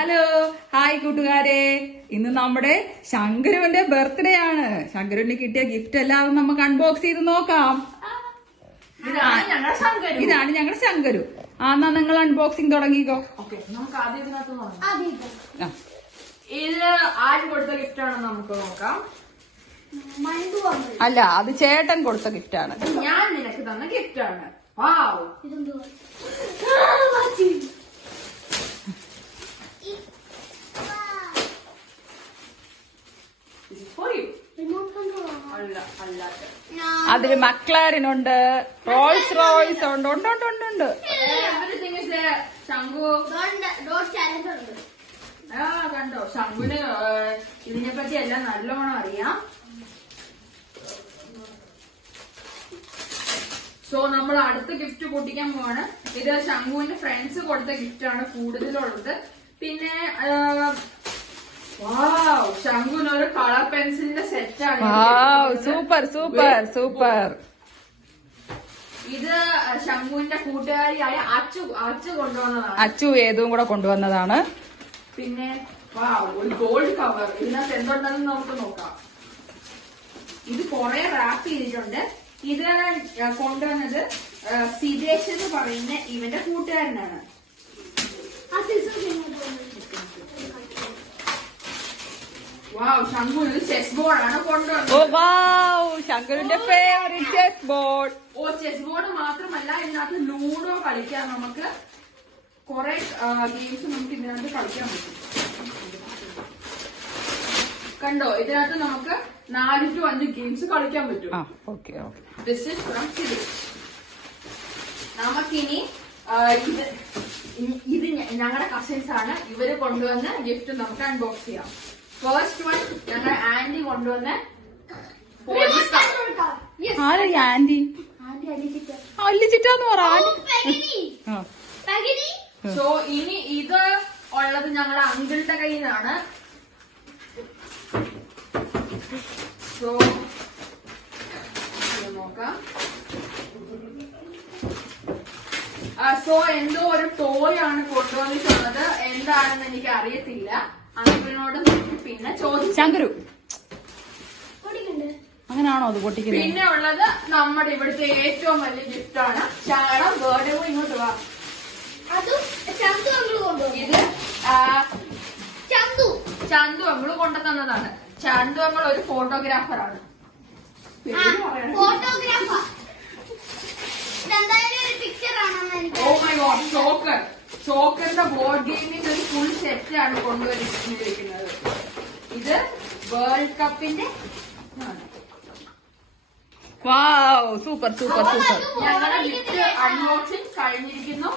Hello hi കൂട്ടുകാരെ, ഇന്ന് നമ്മുടെ ശങ്കരുവിന്റെ ബർത്ത്ഡേ ആണ്. ശങ്കരുവിന് കിട്ടിയ ഗിഫ്റ്റ് എല്ലാം നമുക്ക് അൺബോക്സ് ചെയ്ത് നോക്കാം. ഇതാണ് ഞങ്ങളുടെ ശങ്കരു. എന്നാ നിങ്ങൾ അൺബോക്സിംഗ് തുടങ്ങിക്കോ. നമുക്ക് ആദ്യം ഇതിനകത്ത് നോക്കാം. ഇത് ആര് കൊടുത്ത ഗിഫ്റ്റ് ആണെന്ന് നമുക്ക് നോക്കാം. അല്ല, അത് ചേട്ടൻ കൊടുത്ത ഗിഫ്റ്റ് ആണ്. ഞാൻ നിനക്ക് തന്ന ഗിഫ്റ്റ് ആണ്. അതില് മക്ലാരനുണ്ട്, റോൾസ് റോയ്സ് ഉണ്ട്, ഉണ്ട് ഉണ്ട് ഉണ്ട് ഉണ്ട്. കണ്ടോ, ശംഖുന് ഇതിനെ പറ്റി എല്ലാം നല്ലോണം അറിയാം. സോ നമ്മൾ അടുത്ത ഗിഫ്റ്റ് പൊട്ടിക്കാൻ പോവാണ്. ഇത് ശംഖുവിന്റെ ഫ്രണ്ട്സ് കൊടുത്ത ഗിഫ്റ്റ് ആണ് കൂടുതലുള്ളത്. പിന്നെ ശംഖുവിന് ഒരു കളർ പെൻസിലിന്റെ സെറ്റ് ആണ്. Super super super. ഇത് ശംഖുവിന്റെ കൂട്ടുകാരിയായ അച്ചു കൊണ്ടുവന്നതാണ്. അച്ചു ഏതും കൂടെ കൊണ്ടുവന്നതാണ്. പിന്നെ ഒരു ഗോൾഡ് കവർ. ഇതിനകത്ത് എന്തുണ്ടെന്ന് നമുക്ക് നോക്കാം. ഇത് കുറെ റാപ്പ് ചെയ്തിട്ടുണ്ട്. ഇത് കൊണ്ടുവന്നത് സിദേശ് എന്ന് പറയുന്ന ഇവന്റെ കൂട്ടുകാരനാണ്. ശംഖു ഇത് ചെസ് ബോർഡാണ് കൊണ്ടുവന്നത്. ശങ്കരുവിന്റെ favourite chess board. Chess board മാത്രമല്ല, ഇതിനകത്ത് ലൂഡോ കളിക്കാം. നമുക്ക് കുറെ ഗെയിംസ് നമുക്ക് ഇതിനകത്ത് കളിക്കാൻ പറ്റും. കണ്ടോ, ഇതിനകത്ത് നമുക്ക് 4 to 5 ഗെയിംസ് കളിക്കാൻ പറ്റും. This is from Sidesh. നമുക്കിനി ഇത് ഞങ്ങളുടെ കസിൻസ് ആണ്. ഇവര് കൊണ്ടുവന്ന ഗിഫ്റ്റ് നമുക്ക് അൺബോക്സ് ചെയ്യാം. ഫസ്റ്റ് വൺ ഞങ്ങളുടെ ആന്റി കൊണ്ടുവന്ന ആന്റി അല്ലിച്ചിട്ടാന്ന് പറ. സോ ഇനി ഇത് ഉള്ളത് ഞങ്ങളുടെ അങ്കിളുടെ കയ്യിൽ നിന്നാണ്. സോ നോക്കാം. സോ എന്തോ ഒരു ടോയ് ആണ് കൊണ്ടുവന്നിട്ടുള്ളത്. എന്താണെന്ന് എനിക്ക് അറിയത്തില്ല. അങ്കിളിനോട് പിന്നെ ചോദിച്ചു. ശങ്കരു അങ്ങനാണോ അത് പൊട്ടിക്കുന്നത്? പിന്നെ ഉള്ളത് നമ്മുടെ ഇവിടുത്തെ ഏറ്റവും വലിയ ഗിഫ്റ്റ് ആണ്. ശാളം ബർത്ത്ഡേ കൂടി ഇങ്ങോട്ട് വാ. ഇത് ചന്തു അങ്ങള് കൊണ്ടുതന്നതാണ്. ചന്തു അങ്ങൾ ഒരു ഫോട്ടോഗ്രാഫറാണ്. ഓ മൈ ഗോഡ്, ചോക്കറിന്റെ ബോർഡ് ഗെയിമിന്റെ ഒരു ഫുൾ സെറ്റ് ആണ് കൊണ്ടുവന്നിരിക്കുന്നത്. ഇത് വേൾഡ് കപ്പിന്റെ സൂപ്പർ സൂപ്പർ സൂപ്പർ. ഞങ്ങളുടെ ഗിഫ്റ്റ് അൺബോക്സിംഗ് കഴിഞ്ഞിരിക്കുന്നു.